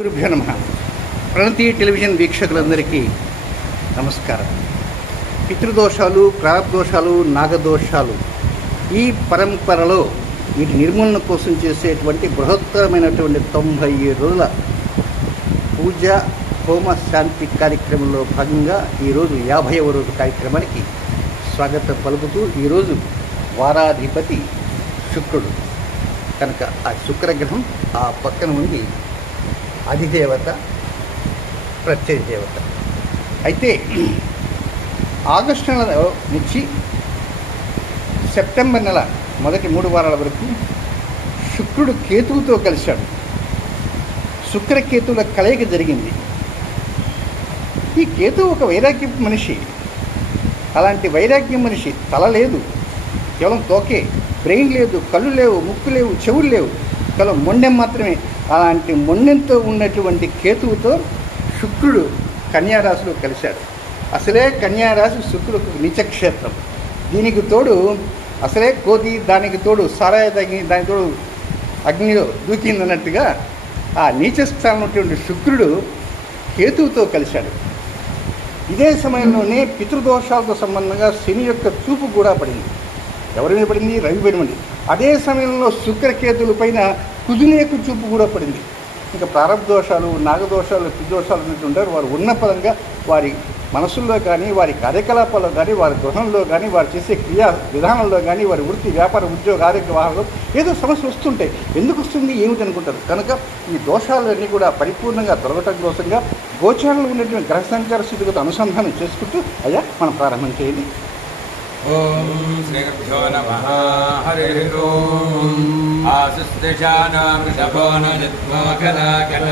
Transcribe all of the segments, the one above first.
గురుభ్యో నమః. ప్రణతి టెలివిజన్ వీక్షకులందరికీ నమస్కారం. పితృదోషాలు, ప్రారబ్ధదోషాలు, నాగదోషాలు ఈ పరంపరలో వీటి నిర్మూలన కోసం చేసేటువంటి బృహత్తరమైనటువంటి 97 రోజుల పూజ హోమ శాంతి కార్యక్రమంలో భాగంగా ఈరోజు 50వ రోజు కార్యక్రమానికి స్వాగతం పలుకుతూ, ఈరోజు వారాధిపతి శుక్రుడు కనుక ఆ శుక్రగ్రహం ఆ పక్కన ఉంది అధిదేవత, ప్రత్యయ దేవత. అయితే ఆగస్టు నెల నుంచి సెప్టెంబర్ నెల మొదటి 3 వారాల వరకు శుక్రుడు కేతువుతో కలిశాడు. శుక్రకేతువుల కలయిక జరిగింది. ఈ కేతువు ఒక వైరాగ్యం మనిషి. అలాంటి వైరాగ్యం మనిషి తల లేదు, కేవలం తోకే, బ్రెయిన్ లేదు, కళ్ళు లేవు, ముక్కు లేవు, చెవులు లేవు, కేవలం మొండెం మాత్రమే. అలాంటి మొండెంతో ఉన్నటువంటి కేతువుతో శుక్రుడు కన్యారాశిలో కలిశాడు. అసలే కన్యారాశి శుక్రుడికి నీచక్షేత్రం. దీనికి తోడు అసలే కోతి, దానికి తోడు సారాయ తగ్గి, దానికి తోడు అగ్నిలో దూకిందన్నట్టుగా ఆ నీచ స్థానంలో ఉన్నటువంటి శుక్రుడు కేతువుతో కలిశాడు. ఇదే సమయంలోనే పితృదోషాలతో సంబంధంగా శని యొక్క చూపు కూడా పడింది. ఎవరి మీద పడింది? రవి పైన పడింది. అదే సమయంలో శుక్రకేతువుల పైన కుజుని యొక్క చూపు కూడా పడింది. ఇంకా ప్రారబ్ధదోషాలు, నాగదోషాలు, పితృదోషాలు అనేటుంటారు. వారు ఉన్న పరంగా వారి మనసుల్లో కానీ, వారి కార్యకలాపాల్లో కానీ, వారి గృహంలో కానీ, వారు చేసే క్రియా విధానంలో కానీ, వారి వృత్తి, వ్యాపార, ఉద్యోగ, ఆరోగ్య వ్యవహారంలో ఏదో సమస్య వస్తుంటాయి. ఎందుకు వస్తుంది, ఏమిటి అనుకుంటారు. కనుక ఈ దోషాలన్నీ కూడా పరిపూర్ణంగా తొలగటం కోసంగా గోచారంలో ఉన్నటువంటి గ్రహ సంచార స్థితిగత అనుసంధానం చేసుకుంటూ అయ్యా మనం ప్రారంభం చేయండి. ఓం శ్రీ గురుభ్యో నమః. హరి ఓం. ఆశిష్టశానాం శభోనజిత్వాకరాకర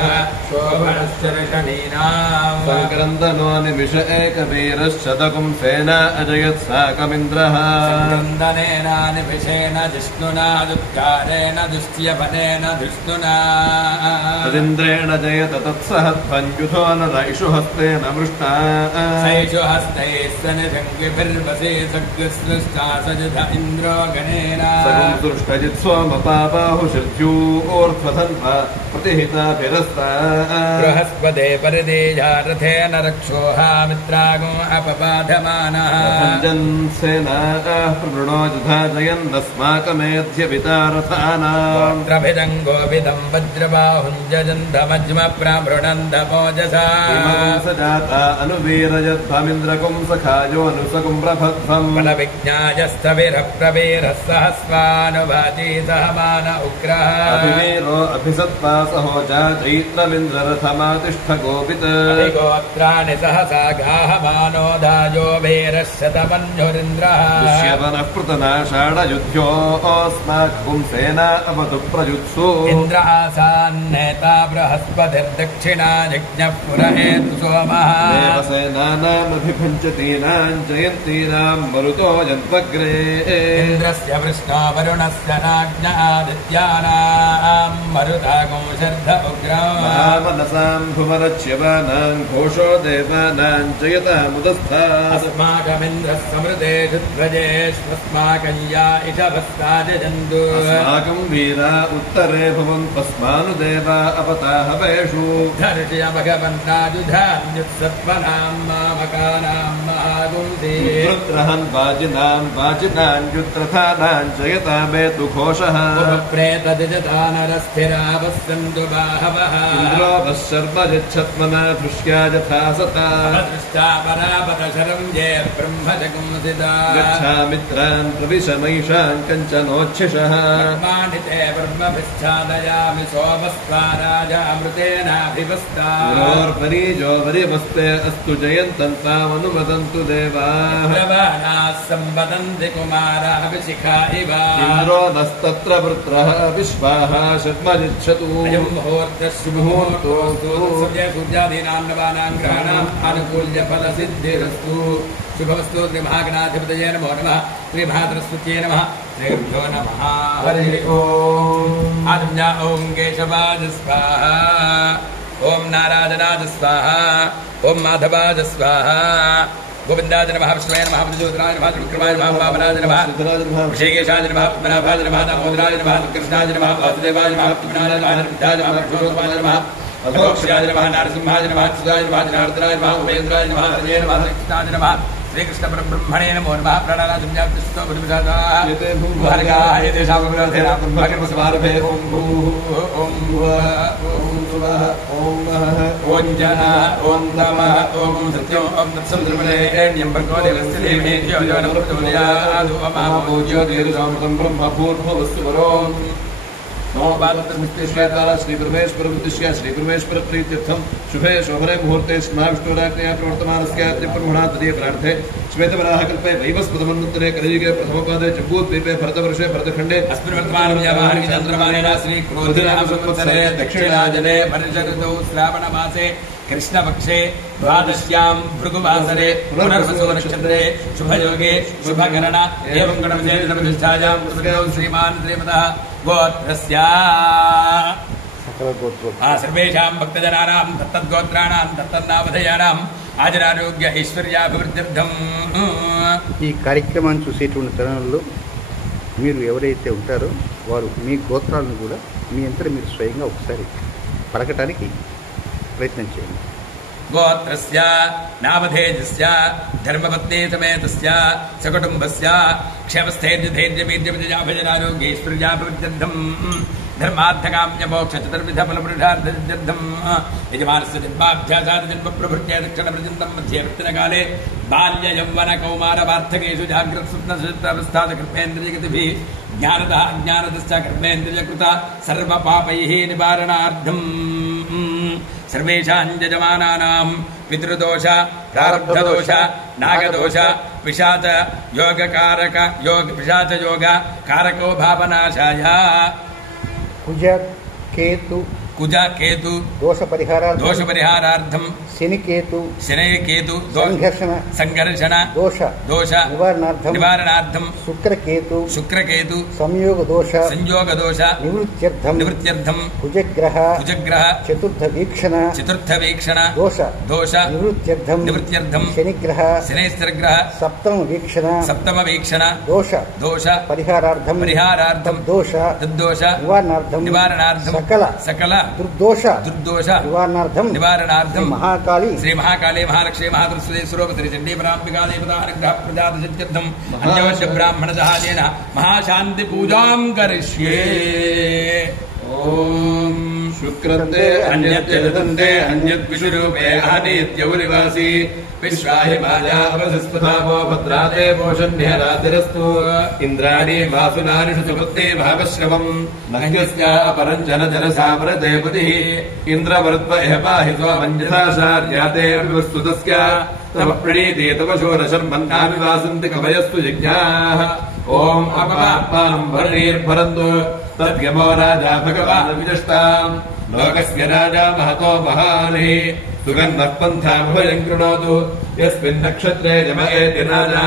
శోభనశ్చరషణీనాం సంక్రందనో నిమిష ఏకవీరశ్చదకుం సేనా అజయత్ సాకమింద్రః సంక్రందనేన నిమిషేణ జిష్ణునా దుఃఖారేణ దుష్ట్యపనేన జిష్ణునా తదింద్రేణ జయత తత్సహధ్వంజుథో నరైషు హస్తేన మృష్టా సైషు హస్తైస్సనిజంగిభిర్వసే సగ్గస్లుష్టా సజుధ ఇంద్రో గణేన సగుం దృష్టజిత్ స్వమపాబాహు శిర్ధ్యూర్ధ్వధన్వ ప్రతిహితాభిరస్తా బృహస్పతే పరిదేజారథేన రక్షోహామిత్రాగో అపబాధమానః భంజన్ సేనాః ప్రవృణోజుధా జయన్నస్మాకమేధ్య వితారథానాం ద్రభిదం గోవిదం వజ్రబాహుంజంధమజ్మ ప్రభృణంధమోజసా సజాత అనువీరయద్భమింద్రకుం సఖాయోనుసకుం ప్రభధ్వం బలవిజ్ఞాయస్తవిరప్రవీరः సహస్వానుభాతి సహమాన ఉగ్రః అభివీరో అభిసత్వా సహోజా చైత్రమింద్రరథమాతిష్ఠ గోపిత గోత్రాణి సహసా గాహమానోధాజో భేరశతమన్యురింద్రః దుష్యవనః పృతనాషాఢయుధ్యోస్మాకం సేనా అవతు ప్రయుత్సు ఇంద్ర ఆసాన్నేతా బృహస్పతిర్దక్షిణా యజ్ఞః పుरहेतु సోమః దేవసేనానామభిభంచతీనాం జయంతీనాం మరుతో జన్మగ్రే ఇంద్రస్య వృష్ణో వరుణస్య నాజ్ఞ ఆదిత్యానాం మరుతాగం శర్ధ ఉగ్రం మహామనసాం భువనచ్యవానాం ఘోషో దేవానాం జయతాముదస్థాత్ అస్మాకమింద్రः సమృతేషు ధ్వజేష్వస్మాకం యా ఇషభస్తాజంతు అస్మాకం వీరా ఉత్తరే భవంత్వస్మాను దేవా అవతాహవేషు ధర్షయ భగవంతాజుధాన్యుత్సత్వనాం మామకానాం మహాగుంసే రుద్రహన్ వాజినాం వాజినాం యుత్రథానాం జయతామేతు ఘోషః ప్రేతదిజదానరస్థిరావస్సంతు బాహవః ఇంద్రో వశ్శర్మ యచ్చత్మనా దృశ్యా యథా సతా దృష్టా పరాపతశరం జే బ్రహ్మజగుంసితా గచ్ఛామిత్రాన్ ప్రవిశమైషాం కంచనోచ్ఛిషః కర్మాణి తే బ్రహ్మభిశ్చాదయామి సోమస్వా రాజామృతేనాభివస్తా గురోర్పరీజో వరిమస్తే అస్తు జయంతం తామనుమదంతు దేవాః ప్రవాణాः సంవదంతి కుమారాభిషిఖా ఇవ ఇంద్రో నస్తత్ర వృత్రః విశ్వాః శర్మజిచ్చతు అయం ముహూర్తః శుభముహూర్తోస్తు సూర్యాదీనాం నవానాం గ్రహాణాం ఆనుకూల్య ఫల సిద్ధిరస్తు శుభమస్తు. శ్రీ మహాగణాధిపతయే నమో నమః. శ్రీ మహాసరస్వత్యై నమః. శ్రీ గురుభ్యో నమః. హరి ఓం. ఆదిత్య ఓం కేశవాయ స్వాహ, ఓం నారాయణాయ స్వాహ, ఓం మాధవాయ స్వాహ, గోవిందాయ నమః. విష్ణువే నమః. జ్యోతిరాయ నమః. త్రివిక్రమాయ నమః. వామనాయ నమః. ఋషికేశాయ నమః. పద్మనాభాయ నమః. దామోదరాయ నమః. కృష్ణాయ నమః. వాసుదేవాయ నమః. పుణ్యాయ నమః. విద్యాయ నమః. పురుషోత్తమాయ నమః. అధోక్షయాయ నమః నరసింహాయ నమః అచ్యుతాయ నమః జనార్దనాయ నమః ఉపేంద్రాయ నమః హరే నమః కృష్ణాయ నమః శ్రీకృష్ణ బ్రహ్మణే నమో నమః ప్రణానాదం జాప్తిస్తో బుద్ధివిధానాయ యతే భూః భార్గాయ దేశావగ్రహే రామభగవ సమారభే ఓం ఓం స్వః ఓం నః ఓం జన ఓం తమః ఓం సత్యం ఓం తత్సంద్రమణేణ్యం భగవో దేవస్య ధీమహి ధియో యో నః ప్రచోదయాత్ ఓం మహాభూజ్యో జ్యోతిర్గోమృతం బ్రహ్మపూర్వవస్తు వరోం नमो बालश्वेतार श्री परमेश्वर उद्दिश्य श्री परमेश्वर प्रीत्यर्थम शुभे शोभने मुहूर्ते स्माविष्णुराज्ञया प्रवर्तमानस्य त्रिब्रह्मणा तदीय प्रार्थे श्वेतवराहकल्पे वैवस्पतमन्वन्तरे कलियुगे प्रथमपादे जम्बूद्वीपे भरतवर्षे भरतखण्डे अस्मिन् वर्तमानं यावाहनि चन्द्रमानेन श्री क्रोधिनाम संवत्सरे दक्षिणाजने वर्षऋतौ श्रावणमासे कृष्णपक्षे द्वादश्यां भृगुवासरे पुनर्वसु नक्षत्रे शुभयोगे शुभगणन एवं गणपतिष्ठायां श्रीमान् श्रीमतः गोत्रस्य सर्वेषां भक्तजनानां तत्तद्गोत्राणां तत्तन्नामधेयानां ఆజరారోగ్య ఐశ్వర్యాభివృద్ధ్యర్థం. ఈ కార్యక్రమాన్ని చూసేటువంటి తరుణంలో మీరు ఎవరైతే ఉంటారో వారు మీ గోత్రాలను కూడా మీ అంతా మీరు స్వయంగా ఒకసారి పలకటానికి ప్రయత్నం చేయండి. గోత్రస్య నామధేయస్య ధర్మపత్నీ సమేతస్య సకుటుంబస్య క్షేమస్థైర్యధైర్యమీర్యమిజయాభజనారోగ్యైశ్వర్యాభివృద్ధ్యర్థం ధర్మార్థకామ్య మోక్ష చతుర్విధ ఫలపురుషార్థసిద్ధ్యర్థం యజమానస్య జన్మాభ్యాసాద్ జన్మ ప్రభృత్య దక్షిణ పర్యంతం మధ్య ప్రతినకాలే బాల్య యౌవన కౌమార వార్ధకేషు జాగ్రత్త స్వప్న సుషుప్తావస్థాద కర్మేంద్రియగతిభిః జ్ఞానతః అజ్ఞానతశ్చ కర్మేంద్రియకృత సర్వపాపైః నివారణార్థం सर्वेषां यजमानानां पितृदोष प्रारब्धदोष नागदोष पिशाच योगकारक पिशाच योग कारको भावनाशाय कुज केतु दोष परिहारार्थं शनि केतु संघर्षण दोष निवारणार्थं शुक्र केतु संयोग दोष निवृत्त्यर्थं कुजग्रह चतुर्थ वीक्षण दोष निवृत्त्यर्थं शनिग्रह सप्तम वीक्षण दोष परिहारार्थं तद्दोष निवारणार्थं सकल दुर्दोष निवारणार्थं श्री महाकाली महालक्ष्मी महादुर्सुदे सुरोपति चंडी परांबिका देवता अनुग्रह प्रजात सिद्ध्यर्थं अन्योन्य ब्राह्मण सहायेन महाशांति पूजां करिष्ये. ओम शुक्रन्ते अन्यद्यदन्ते अन्यद्विषुरूपे आदित्यौलिवासी विश्वाहि माया अवसस्पतापो भद्राते पोषण्यरातिरस्तु इन्द्राणि वासुनानिषु सुपत्ते भावश्रवम् नह्यस्य अपरञ्जन जलसामरते पतिः इन्द्रवरुत्व एव पाहि त्वमञ्जसाशार्याते विवस्तुतस्य तव प्रणीते तव शोरशर्मन्नाविवासन्ति कवयस्तु यज्ञाः. ओम् अपपात्मानम् भरणीर्भरन्तु तद्यमो राजा भगवान् विजष्टाम् लोकस्य राजा महतो महानिः सुगन्धः पन्थामभयम् कृणोतु यस्मिन् नक्षत्रे जमयेति राजा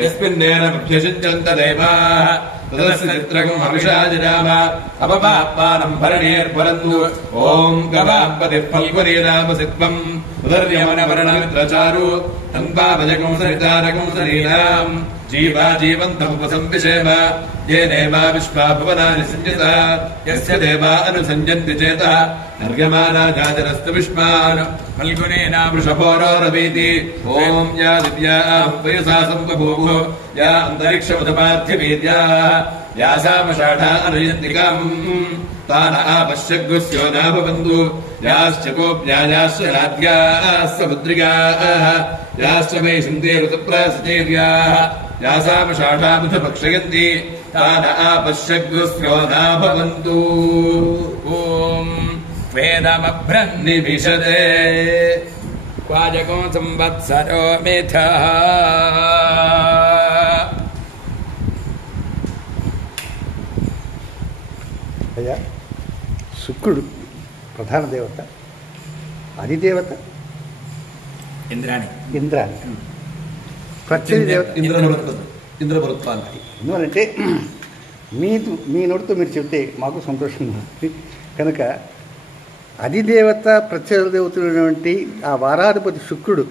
यस्मिन्नेन मुख्यसिञ्चन्त देवाः तदस्य चित्रकम् अविषाजिराम अपपात्मानम् भरणीर्भरन्तु. ओम् गवाम्पतिः फल्गुनी नाम सित्वम् उदर्यमनवर्णमित्रचारु तन्वाभजकम् सरितारकम् सरीनाम् जीवा जीवन्तमुपसंविषेम येनेवा विश्वा भुवनानि संयता यस्य देवा अनुसञ्जन्ति चेतः अर्घ्यमाना जाजरस्तु विश्वान् फल्गुनेना वृषभोरो रवीति. ओम् या दिव्याः वयसा सम्बभूवुः या अन्तरिक्षमुदपार्थ्यवीर्याः यासामषाढा अनुयन्तिकाम् तान आपश्यग्गुस्यो न भवन्तु याश्च गोप्यायाश्च राध्याः समुद्रिकाः याश्च वै सिन्धे ऋतुप्रासचेर्याः यासामषाढामुथ भक्षयन्ति तान आपश्यग्गुस्यो न भवन्तु. ओम वेदमभ्रन्निभिषते क्वाजको संवत्सरो मेथः. అయ్యా శుక్రుడు ప్రధాన దేవత, అధిదేవత ఇంద్రాణి ప్రత్యేక దేవత ఇంద్రవరుత్వాన్ని. ఎందువలంటే మీ నోటితో మీరు చెప్తే మాకు సంతోషంగా ఉంది కనుక అధిదేవత ప్రత్యేక దేవతలైనటువంటి ఆ వారాధిపతి శుక్రుడు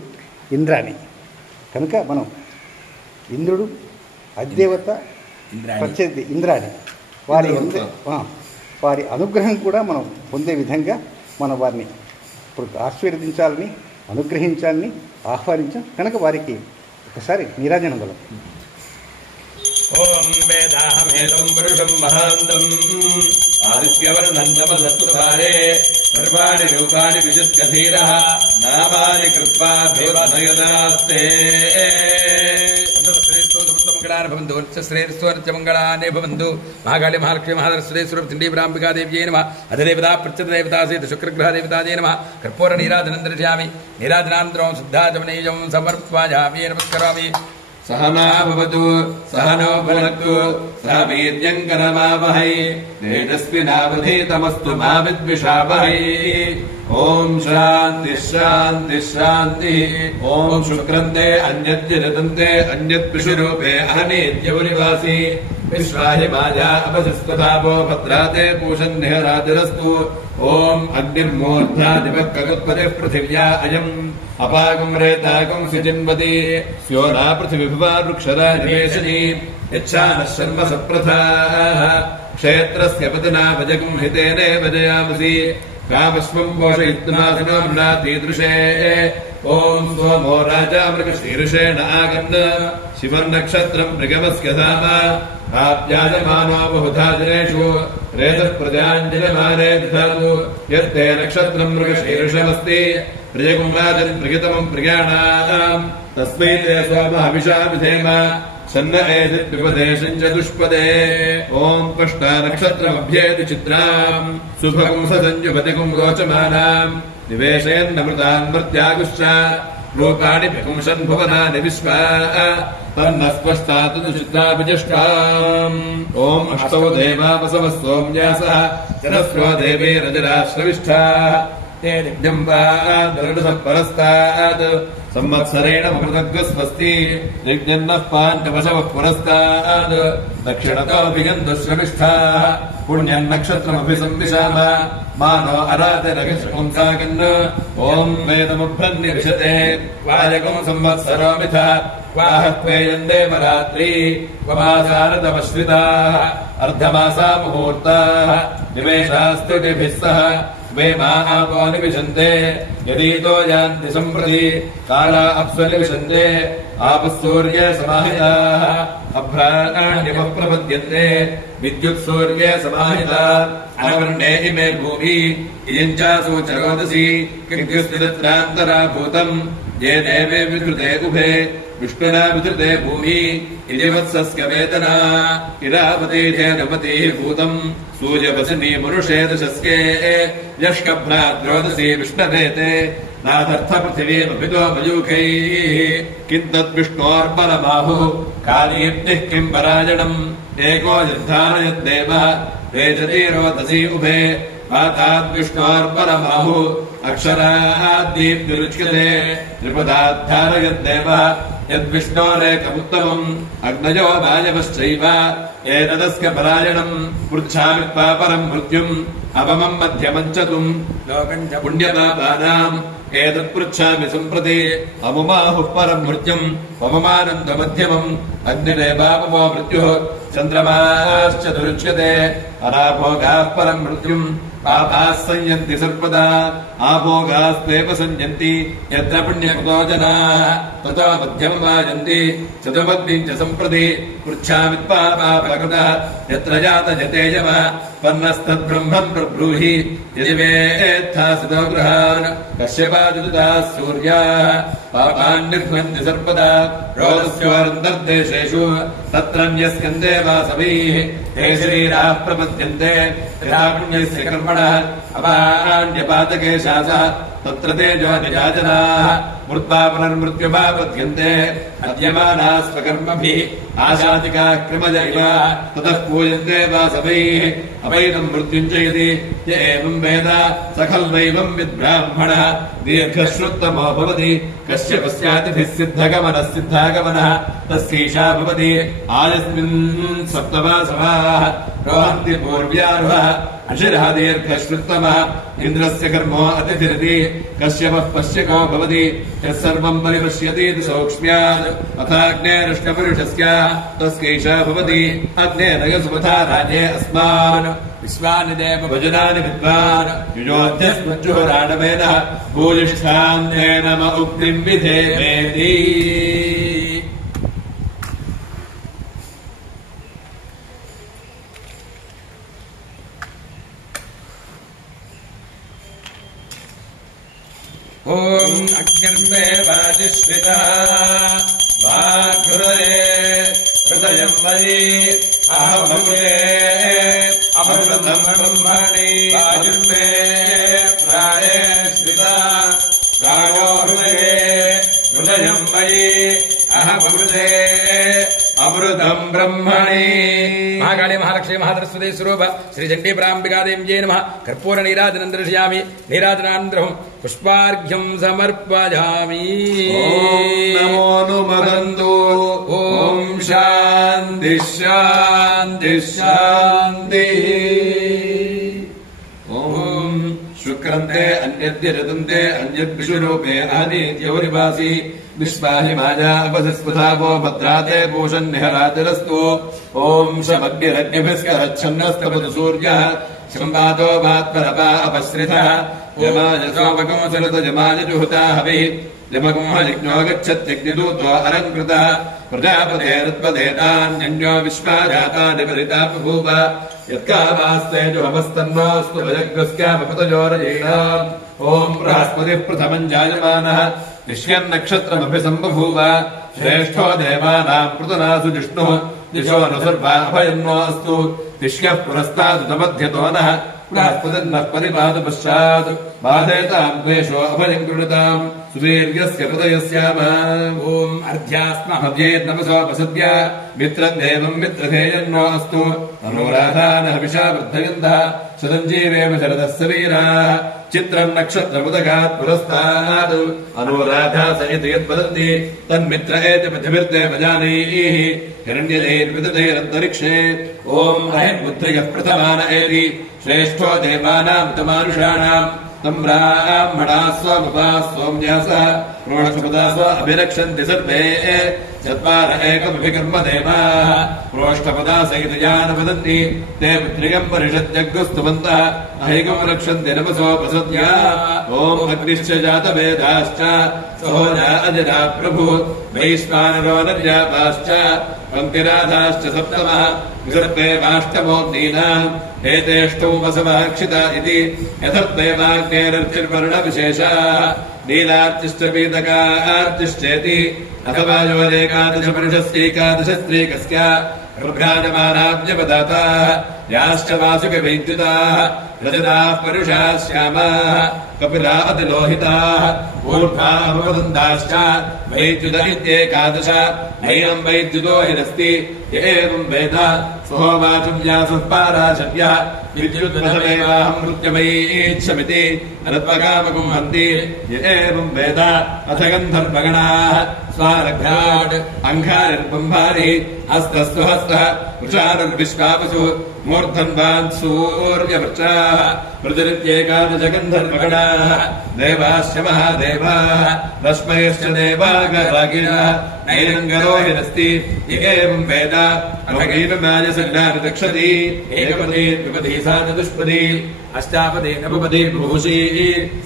ఇంద్రాణి కనుక మనం ఇంద్రుడు అధిదేవత ప్రత్యేక ఇంద్రాణి వారి అనుగ్రహం కూడా మనం పొందే విధంగా మనం వారిని ఇప్పుడు ఆశీర్వదించాలని అనుగ్రహించాలని ఆహ్వానించాం కనుక వారికి ఒకసారి నీరాజనం గలం. ఓం వేదాహమేతం పురుషం మహాంతం ఆదిత్యవర్ణం తమసత్కృతారే సర్వాణి రూపాణి విశిష్య ధీరః నామాని కృత్వా దేవనయదాస్తే మంగళాని భవంతు శ్రేయస్వర్చమంగళాని భవంతు. మహాకాళి మహాలక్ష్మి మహాసరస్వతి స్వరూపిణీ బ్రాంబికాదేవ్యై నమః. అధిదేవతా ప్రత్యదేవతా సహిత శుక్రగ్రహదేవతాయై నమః. కర్పూర నీరాజనం దర్శయామి. నీరాజనానంతరం శుద్ధాచమనీయం సమర్పయామి. నమస్కరామి. सहना भवतु सहनो भुनक्तु सह वीर्यं करवावहै तेजस्विनावधीतमस्तु मा विद्विषावहै. ओम शांति शांति शांति. ओम शुक्रन्ते अन्यद्यजतन्ते अन्यद्विषुरूपे अहनीत्यवनिवासी विश्वाहि माया अपसस्वतापो भद्राते पूषन्निहराजरस्तु. ओम अग्निर्मूर्धादिवक्कगुत्पतिः पृथिव्या अयम् अपागं रेतागं सिजिन्वति स्योना पृथिविभुवा वृक्षरा निवेशनी यच्छानः शर्म सप्रथाः क्षेत्रस्य पतिना भजगं हितेने भजयामसि कामस्वं पोषयित्वासनो मृणातीदृशे. ओम सोमो राजा मृगशीर्षेण आगन् शिवं नक्षत्रं मृगमस्य धाम आप्यायमानो बहुधा जनेषु रेतः प्रजाञ्जलमाने दधातु यत्ते नक्षत्रं मृगशीर्षमस्ति प्रियगुं राजन् प्रियतमं प्रियाणाम् तस्मै ते सोमहविषा विधेम सन्न एतद्विपदेशं च दुष्पदे. ओम कष्टा नक्षत्रमभ्येति चित्राम् सुभगुं ससंयुभतिगुं रोचमानाम् निवेशयन्नमृतान् मर्त्यागुश्च लोकानि विपुंसन् भुवनानि विश्वा तन्नः स्पष्टातु चित्राभिजष्टाम्. ओम अष्टौ देवा वसवः सोम्यासः सरस्वो देवे रजराश्रविष्ठाः ते दिव्यम्बादृढः परस्तात् संवत्सरेण मृतग्स्वस्ति यज्ञन्नः पाण्डवशवः पुरस्तात् दक्षिणतोऽभिगन्तु श्रविष्ठाः पुण्यम् नक्षत्रमभि संविशाम मानो अरातिरघुंसागन्. ओम वेदमुभ्रन्निविशते वायगं संवत्सरो मिथ वाहत्वेयम् देवरात्रि वमासारदवश्रिताः अर्धमासा मुहूर्ताः निवेशास्तु टिभिः सह वेमा आपो निविशन्ते यदीतो यान्ति सम्प्रति काला अप्सनिविशन्ते आपः सूर्ये समाहिताः अभ्राण्यापः प्रपद्यन्ते विद्युत् सूर्ये समाहिता अनवर्णे इमे भूमि इयम् चासु चरोदसी किङ्कृस्तित्रान्तरा भूतम् ये देवे विकृते उभे विष्णुना विधृते भूमि इति वत्सस्य वेदना इरावती धेनुमती भूतम् सूर्यवसनी मनुषे दशस्के यष्कभ्राद्रोदसी विष्णवेते नाथर्थ पृथिवीमभितो मयूखैः किम् तद्विष्णोर्बलबाहुः कालीप्तिः किम् परायणम् एको यद्धारयद्देवः रेचति रोदसी उभे पाताद्विष्णोर्बलबाहुः अक्षराद्दीप्तिरुच्यते त्रिपदाद्धारयद्देवः यद्विष्णोरेकमुत्तमम् अग्नयो वायवश्चैव एतदस्य परायणम् पृच्छामि पापरम् मृत्युम् अपमम् मध्यमम् च तुम् लोकम् च पुण्यपापानाम् एतत्पृच्छामि सम्प्रति अमुमाहुः परम् मृत्युम् पवमानन्दमध्यमम् अग्निरेवापमो मृत्युः चन्द्रमाश्च दुरुच्यते अनाभोगाः परम् मृत्युम् पापाः संयन्ति सर्वदा आभोगास्तेव संयन्ति यत्र पुण्यकृतो जनाः ततो मध्यममायन्ति चतुर्मद्भिम् च सम्प्रति पृच्छामि पापापकृतः यत्र जातजते यमः पन्नस्तद्ब्रह्मम् प्रब्रूहि यदि वेत्थासितो गृहान् कश्यपादिताः सूर्याः पापान् निर्ह्नन्ति सर्वदा रोदस्योरन्तर्देशेषु तत्रन्यस्कन्दे वासवीः ते शरीराः प्रपद्यन्ते यथा पुण्यस्य कर्मणः अपान्यपातके शासः तत्र तेजो निजाजनाः मृत्वा पुनर्मृत्युमापद्यन्ते अद्यमानाः स्वकर्मभिः आशातिकाः क्रमज इव ततः पूजन्ते वासवैः अवैनम् मृत्युम् च यदि य एवम् वेद स खल्वैवम् विद्ब्राह्मणः दीर्घश्रुतमो भवति कस्य पश्यातिभिः सिद्धगमनः सिद्धागमनः तस्यैषा भवति आयस्मिन् सप्तवासवाः रोहन्ति पूर्व्यारुहः अशिरादीर्घश्रुतमः इन्द्रस्य कर्मो अतिथिरिति कश्यपः पश्यको भवति यः सर्वम् परिपश्यति सौक्ष्म्यात् अथाग्नेरष्टपुरुषस्य तस्यैषा भवति अग्नेरयसुपथा राजे अस्मान् विश्वानि देव भजनानि विद्वान् युजोध्यस्मज्जुहोराडवेन भूयिष्ठान् तेन म उक्तिम् विधेमेति। ॐ अग्निर्मे वाजिष्ठितः वाग्हृदये हृदयम् मयि अहमृते अमृतम् ब्रह्मणि वाजिर्मे प्राणे स्थिता प्राणो हृदये हृदयम् मयि अहमृते अमृतम् ब्रह्मणि। महाकाली महालक्ष्मी महासरस्वती स्वरूप श्री चंडी प्रांबिकादेव्यै नमः। कर्पूर नीराजनं दर्शयामि। नीराजनानन्तरं पुष्पार्घ्यं समर्पयामि। नमो नुमदन्तु। ॐ शान्ति शान्ति शान्तिः। ॐ शुक्रन्ते अन्यद्य रतन्ते अन्यद्विषुरूपे आनीत्यौरिवासि विश्वाहि माया अपसस्पृथावो भद्राते पूषन्निहरातिरस्तु। ॐ शमग्निरग्निभिस्करच्छन्नस्तपतु सूर्यः शम्बातो वात्परपा अपश्रितः यमाय सोमकंसलत यमाय जुहुता हविः यमकुंहलिग्नो गच्छत्यग्निदूतो अलङ्कृतः प्रजापतेरुत्पदेतान्यन्यो विश्वाजातानि परिता बभूव यत्कामास्ते जुहमस्तन्नोऽस्तु भजग्रस्यामपतयोरयेणाम्। ॐ बृहस्पतिः प्रथमम् जायमानः निश्यम् नक्षत्रमपि सम्बभूव श्रेष्ठो देवानाम् पृतनासु जिष्णुः दिशो न सर्वाभयन्नो अस्तु तिष्यः पुरस्तादुतमध्यतो नः बृहस्पतिर्नः परिपातु पश्चात् बाधेताम् द्वेषो अभयम् कृणुताम् सुवीर्यस्य हृदयस्याम। ॐ अर्ध्यास्महव्येर्नमसोपसद्य मित्रम् देवम् मित्रधेयन्नो अस्तु अनुराधानः विषा वृद्धयन्तः शतञ्जीवेम शरदः सवीराः चित्रम् नक्षत्रमुदगात् पुरस्तात् अनुराधा सहित यद्वदन्ति तन्मित्र एति पृथिविर्देव जानीः हिरण्यजैर्विदधैरन्तरिक्षे। ॐ अहिर्बुद्धियः प्रथमान एति श्रेष्ठो देवानाम् तमानुषाणाम् तम् ब्राह्मणाः स्वमुपाः सोम्यासः प्रोष्ठपदाः अभिरक्षन्ति सर्वे चत्वार एकमभिकर्म देवाः प्रोष्ठपदा सहितयान वदन्ति ते पुत्रिकम् परिषद्यग्रस्तुवन्तः अहिकम् रक्षन्ति नमसोपसद्या। ॐ अग्निश्च जातवेदाश्च सहोजा अजरा प्रभुः वैश्वानरो नर्यापाश्च पङ्क्तिराधाश्च सप्तमः विसर्गेवाष्टमोऽग्नीनाम् एतेष्टौ वसवः क्षिता इति यथर्देवाग्नेरर्चिर्वर्णविशेषाः नीलार्चिश्च पीतकार्चिश्चेति अथवा योरेकादशपुरुषस्यैकादशस्त्रीकस्य प्रभ्राजमानाब्जपदाताः याश्च वासुकवैद्युताः रजताः परुषाः श्यामाः कपिला अतिलोहिताः ऊर्ध्वावदन्ताश्च वैद्युत इत्येकादश नैनम् वैद्युतो हिरस्ति य एवम् वेद सोवाचम् व्यासः पाराशव्यः विद्युद्वधमेवाहम् मृत्युमयीच्छमिति अनत्वकामकुम्हन्ति य एवम् वेद अथ गन्धर्वगणाः स्वारघ्राट् अङ्घारिर्बम्भारि हस्तस्वहस्तः वृषारुर्विश्वावसु मूर्धन्वान् सूर्यवृक्षाः पृथिरित्येकादश गन्धर्वगणाः देवाश्च महादेवाः रश्मयश्च देवागरागिणः नैरङ्गरो हिरस्ति य एवम् वेद अभगैवमायसन्नानि दक्षति एकपदी द्विपदी सा चतुष्पदी अष्टापदी नवपदी बहुषी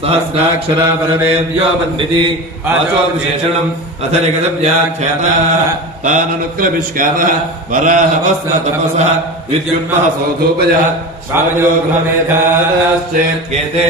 सहस्राक्षरा परमेद्यो मन्विति वाचो विशेषणम् अथ निगतम् व्याख्याताः ताननुक्रमिष्कारः वराहवस्नतपसः विद्युन्मः सौधूपयः स्वामयो गृहमेधाश्चेत्येते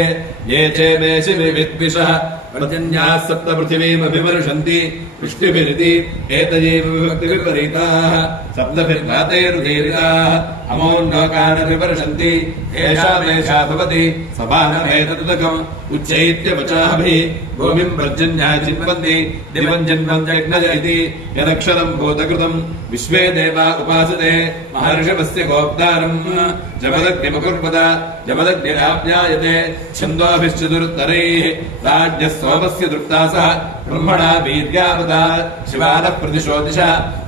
ये चेमेषि विद्विषः पर्जन्याः सप्तपृथिवीमभिवर्षन्ति वृष्टिभिरिति एतयैव विभक्तिविपरीताः सप्तभिर्घातैरुदीरिताः अमोन्नोकानविवर्षन्ति येषामेषा भवति समानमेतदुदकम् उच्चैत्यवचाभिः भूमिम् पर्जन्याः चिन्वन्ति दिवम् जन्मन्त्यग्नज इति यदक्षरम् भूतकृतम् विश्वे देवा उपासते महर्षवस्य गोप्तारम् जमदग्निमुकुर्वद जमदग्निराप्यायते छन्दोभिश्चतुरुत्तरैः राज्ञः सोमस्य दृक्तासः ब्रह्मणा वीर्यावदा शिवानः प्रतिशोदिश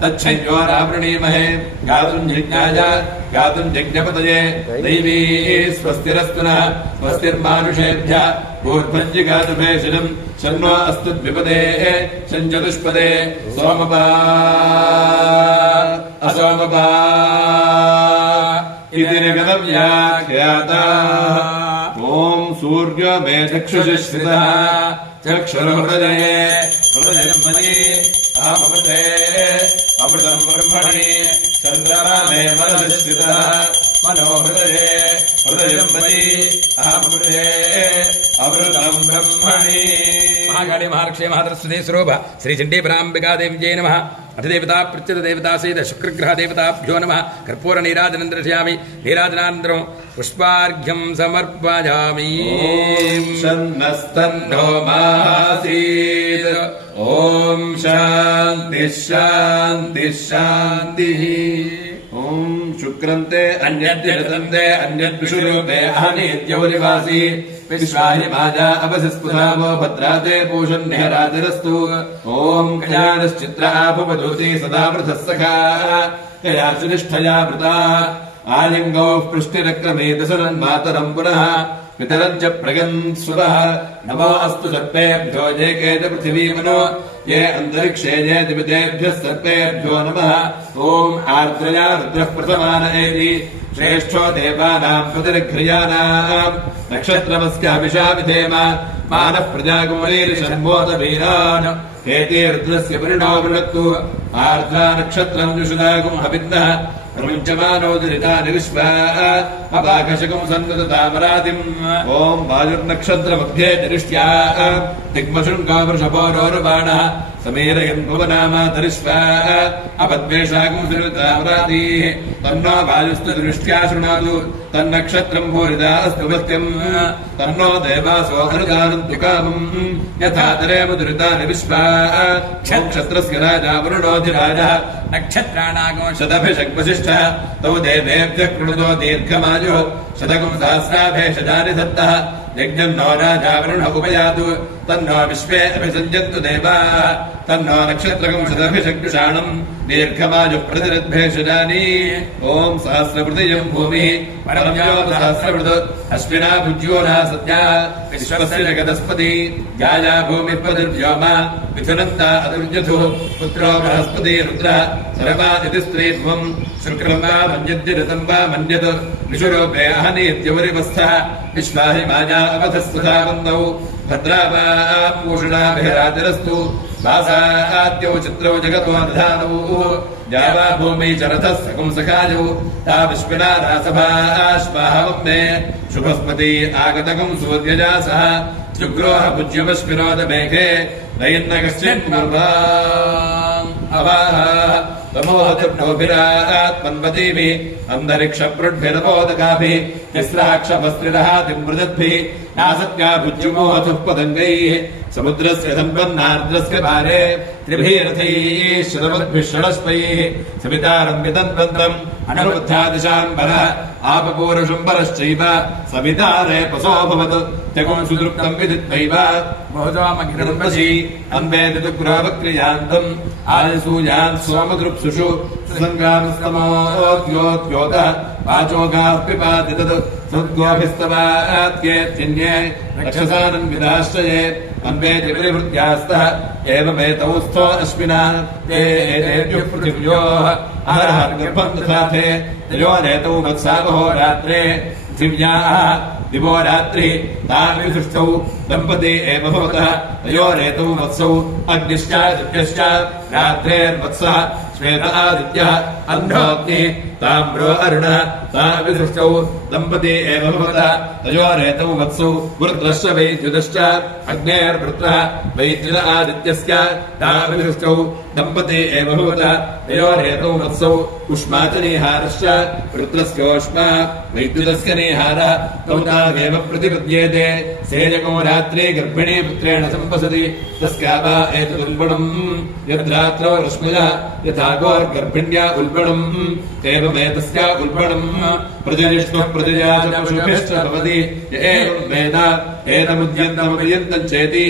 तच्छयोरावृणीमहे गातुम् यज्ञाय गातुम् यज्ञपतये दैवी स्वस्तिरस्तु नः स्वस्तिर्मानुषेभ्यः पूर्वञ्जिगातुभेषणम् शन्नो अस्तु द्विपदेः शञ्चतुष्पदे सोमपा असोमपा इति निगतव्याख्याता ॐ सूर्यो मे चक्षुषि श्रितः चक्षुर्हृदये हृदयम् मयि अहमृते अमृतम् ब्रह्मणि चन्द्रमा मे मनसि श्रितः मनो हृदये हृदयम् मयि अहमृते अमृतम् ब्रह्मणि महाकाली महालक्ष्मी महासरस्वती स्वरूप श्री चण्डीपराम्बिका देव्यै नमः अधिदेवता प्रत्यत देवता सहित शुक्रग्रह देवताभ्यो नमः कर्पूर नीराजनं दर्शयामि नीराजनानन्तरं पुष्पार्घ्यं समर्पयामि शन्नस्तन्नो मासीत् ॐ शान्ति शान्ति शान्तिः ॐ शुक्रन्ते अन्यद्यतन्ते अन्यद्विषुरूपे अहनीत्यौरिवासी विश्वाहि माजा अपसिस्पुधावो भद्राते पूषन्निहरातिरस्तु ॐ कयानश्चित्र आपुपधूति सदा वृथः सखा कयासुनिष्ठया वृता आलिङ्गौः पृष्टिरक्रमे दशरन्मातरम् पुनः पितरम् च प्रगन् सुवः नमो अस्तु सर्पेभ्यो जेके च पृथिवीमनो ये अन्तरिक्षे ये दिवितेभ्यः सर्पेभ्यो नमः ॐ आर्द्रया रुद्रः प्रथमान एति श्रेष्ठो देवानाम् प्रतिर्घ्रियाणाम् नक्षत्रमस्याभिषामिधेम मानः प्रजाकुमरीरिषन्मोदवीरान् हेते रुद्रस्य परिणो वृणक्तु आर्द्रा नक्षत्रम् जुषुदागुम् हविन्दः प्रमुञ्चमानोदरितानि विश्वा अपाकशकम् सन्नततामरातिम् ॐ वायुर्नक्षत्रमध्ये जरिष्ट्या दिग्मशृङ्गा वृषभोरोरुबाणः समीरयन् भुवनामातरिष्वा अपद्वेषागुम् सन्नततामरातिः तन्नो वायुस्तु दृष्ट्या शृणोतु तन्नक्षत्रम् भूरिदा अस्तु भक्त्यम् तन्नो देवासो अनुदानन्तु कामम् यथा तरेम दुरितानि विश्वा क्षत्रस्य राजा वरुणोऽधिराजः नक्षत्राणागो शतभिषग्वसिष्ठः तौ देवेभ्यः कृणुतो दीर्घमायुः शतकम् सहस्राभेषजानि दत्तः यज्ञम् नो राजा वरुणः उपयातु तन्नो विश्वे अभिसञ्जन्तु देवाः तन्नो नक्षत्रकम् शतभिषग्विषाणम् दीर्घमायुः प्रतिरद्भेषजानि ॐ सहस्रवृतियम् भूमिः परमयोपसहस्रवृत् अश्विना भुज्योना सद्या विश्वस्य जगदस्पति जाया भूमिः प्रतिर्व्योमा मिथुनन्ता अदुर्यथुः पुत्रो बृहस्पति रुद्रः सर्वा इति स्त्रीत्वम् शुक्रम् वा मन्यद्य ऋतम् वा मन्यत् विषुरूपे अहनीत्यवरिवस्थः विश्वाहि माया अवधस्तथा वन्दौ भद्रा वा पूषणाभिरातिरस्तु वासाद्यौ चित्रौ जगतो दधानौ जावा भूमि च रथः सकम् सखायौ ता विश्विना रासभाश्वाहवम् मे शुभस्पति आगतकम् सूर्यजासः शुक्रोह पुज्यमश्विनोद मेघे नयन्न कश्चित् अवाह तमोहतिर्नोभिरात्मन्वतीभिः अन्तरिक्षप्रुड्भिरमोदकाभिः तिस्राक्षमस्त्रिरहातिमृदद्भिः नासत्या भुज्युमोहतुः पतङ्गैः समुद्रस्य सम्पन्नार्द्रस्य पारे त्रिभिः रथैः शतवद्भिः षडस्पैः सवितारम् वितन्वन्तम् अनवृद्धादिशाम्बरः आपपूरुषुम्बरश्चैव सवितारे पशोऽभवत् त्यगुम् सुदृप्तम् विदित्वैव बहुजामगिरन्वशी अन्वेदितुग्रावक्रियान्तम् आयसूयान् सोमदृप्सुषु सुसङ्ग्रामस्तमोद्योद्योतः वाचोगाः पिपाति तत् सद्गोभिस्तवात्येत्यन्ये रक्षसानन्विदाश्रये अन्वेति परिवृत्यास्तः एवमेतौ स्थो अश्विना ते एतेभ्यः पृथिव्योः अहरहर्गर्भम् दधाथे तयोरेतौ वत्सावहो रात्रे पृथिव्याः दिवो रात्रिः तान् विसृष्टौ दम्पती एव भवतः तयोरेतौ वत्सौ अग्निश्च दिव्यश्च रात्रेर्वत्सः श्वेत आदित्यः अन्धोऽग्निः ताम्रो अरुणः तान् विसृष्टौ दम्पती एव भवतः तयोरेतौ वत्सौ वृत्रश्च वैद्युतश्च अग्नेर्वृत्रः वैद्युत आदित्यस्य तान् विसृष्टौ दम्पती एव भवतः तयोरेतौ वत्सौ उष्मा च नेहारश्च वृत्रस्योष्मा वैद्युतस्य नेहारः तौ तावेव प्रतिपद्येते सेजको रात्रे गर्भिणी पुत्रेण सम्पसति तस्या वा एतदुल्बणम् यद्रात्रौ रश्मया यथा गोर्गर्भिण्या उल्बणम् एवमेतस्या उल्बणम् प्रजयिष्णुः प्रजया च पशुभिश्च भवति य एवं वेद एतमुद्यन्तमभियन्तम् चेति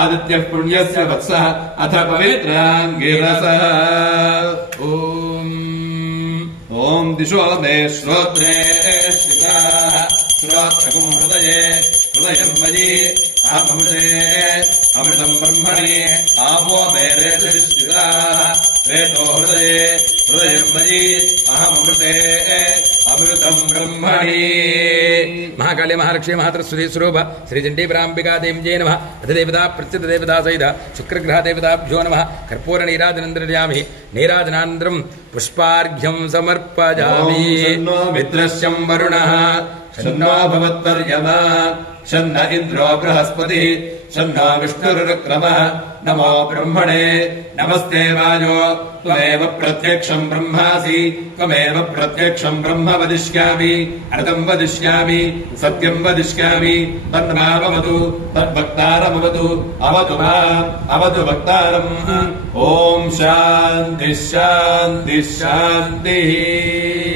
आदित्यः पुण्यस्य वत्सः अथ पवित्राङ्गिरसः ॐ दिशो मे श्रोत्रे स्थिताः श्रोत्रकुं हृदये हृदयम् मयि अहमृते अमृतम् ब्रह्मणि आमो मे रेतसि स्थिताः रेतो हृदये हृदयम् मयि अहमृते अमृतम् ब्रह्मणि महाकाली महालक्ष्मी महातरस्वती स्वरूप श्रीचण्डीपराम्बिका देव्यै नमः अधिदेवता प्रत्यदेवता सहित शुक्रग्रह देवताभ्यो नमः कर्पूर नीराजनन्द्रयामि नीराजनानन्तरं पुष्पार्घ्यं समर्पयामि मित्रस्यं वरुणः शन्नो भवत्पर्यमा शन्न इन्द्रो बृहस्पतिः शन्नो विष्णुरुक्रमः नमो ब्रह्मणे नमस्ते वायो त्वमेव प्रत्यक्षम् ब्रह्मासि त्वमेव प्रत्यक्षम् ब्रह्म वदिष्यामि अर्थम् वदिष्यामि सत्यम् वदिष्यामि तन्मामवतु तद्भक्तारमवतु अवतु माम् अवतु भक्तारम् ॐ शान्तिः शान्तिः शान्तिः।